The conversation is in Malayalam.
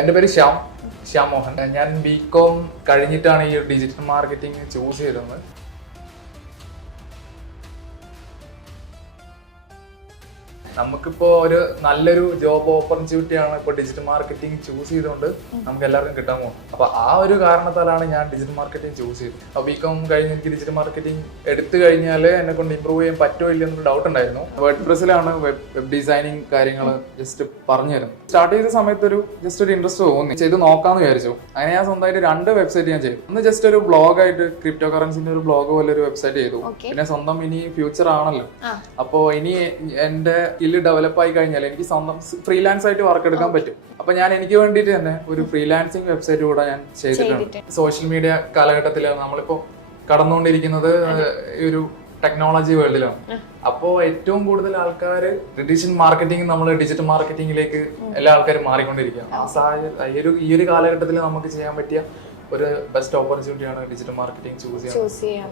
എൻ്റെ പേര് ശ്യാം മോഹൻ. ഞാൻ ബികോം കഴിഞ്ഞിട്ടാണ് ഈ ഡിജിറ്റൽ മാർക്കറ്റിംഗ് ചൂസ് ചെയ്തത്. നമുക്കിപ്പോ ഒരു നല്ലൊരു ജോബ് ഓപ്പർച്യൂണിറ്റി ആണ് ഇപ്പോൾ ഡിജിറ്റൽ മാർക്കറ്റിംഗ് ചൂസ് ചെയ്തുകൊണ്ട് നമുക്ക് എല്ലാവർക്കും കിട്ടാൻ പോകും. അപ്പൊ ആ ഒരു കാരണത്താലാണ് ഞാൻ ഡിജിറ്റൽ മാർക്കറ്റിംഗ് ചൂസ് ചെയ്തത്. അപ്പോൾ ബികോം കഴിഞ്ഞ് എനിക്ക് ഡിജിറ്റൽ മാർക്കറ്റിംഗ് എടുത്തു കഴിഞ്ഞാൽ എന്നെ കൊണ്ട് ഇമ്പ്രൂവ് ചെയ്യാൻ പറ്റുമോ ഇല്ലെന്നൊരു ഡൗട്ട് ഉണ്ടായിരുന്നു. വേർഡ്പ്രസ്സിലാണ് വെബ് ഡിസൈനിങ് കാര്യങ്ങൾ ജസ്റ്റ് പറഞ്ഞു തരുന്നത്. സ്റ്റാർട്ട് ചെയ്ത സമയത്ത് ഒരു ഇൻട്രസ്റ്റ് തോന്നി, ചെയ്ത് നോക്കാന്ന് വിചാരിച്ചു. അങ്ങനെ ഞാൻ സ്വന്തമായിട്ട് 2 വെബ്സൈറ്റ് ഞാൻ ചെയ്തു. ഒന്ന് ജസ്റ്റ് ഒരു ബ്ലോഗായിട്ട് ക്രിപ്റ്റോ കറൻസിന്റെ ഒരു ബ്ലോഗ് പോലെ ഒരു വെബ്സൈറ്റ് ചെയ്തു. പിന്നെ സ്വന്തം ഇനി ഫ്യൂച്ചർ ആണല്ലോ, അപ്പോൾ ഇനി എന്റെ ഡെവലപ്പ് ആയി കഴിഞ്ഞാൽ എനിക്ക് സ്വന്തം ഫ്രീലാൻസ് ആയിട്ട് വർക്ക് എടുക്കാൻ പറ്റും. അപ്പൊ ഞാൻ എനിക്ക് വേണ്ടിയിട്ട് തന്നെ ഒരു ഫ്രീലാൻസിങ് വെബ്സൈറ്റ് കൂടെ ഞാൻ ചെയ്തിട്ടുണ്ട്. സോഷ്യൽ മീഡിയ കാലഘട്ടത്തിലാണ് നമ്മളിപ്പോ കടന്നുകൊണ്ടിരിക്കുന്നത്, ഈ ഒരു ടെക്നോളജി വേൾഡിലാണ്. അപ്പോൾ ഏറ്റവും കൂടുതൽ ആൾക്കാർ ഡിജിറ്റൽ മാർക്കറ്റിംഗ്, നമ്മൾ ഡിജിറ്റൽ മാർക്കറ്റിംഗിലേക്ക് എല്ലാ ആൾക്കാരും മാറിക്കൊണ്ടിരിക്കുകയാണ്. ഈ ഒരു കാലഘട്ടത്തിൽ നമുക്ക് ചെയ്യാൻ പറ്റിയ ഒരു ബെസ്റ്റ് ഓപ്പർച്യൂണിറ്റിയാണ് ഡിജിറ്റൽ മാർക്കറ്റിംഗ് ചൂസ് ചെയ്യാൻ.